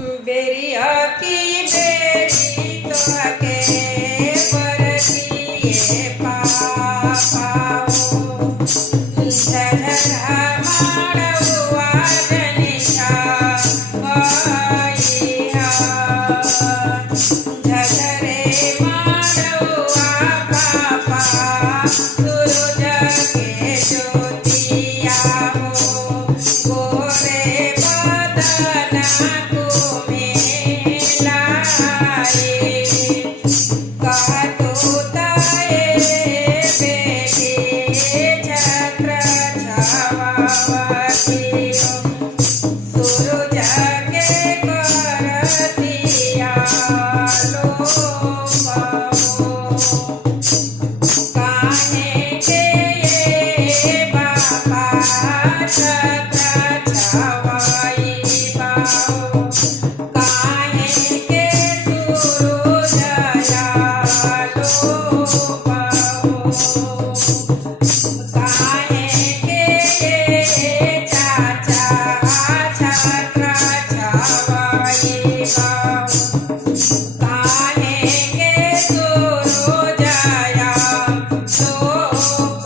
बेरिया की बेरी तो आके बरसिए पापाओ झरझरा माड़वा जनिशा वाइहा झररे माड़वा पापा सूरज के ज्योतिया हो गोरे बदना को Oh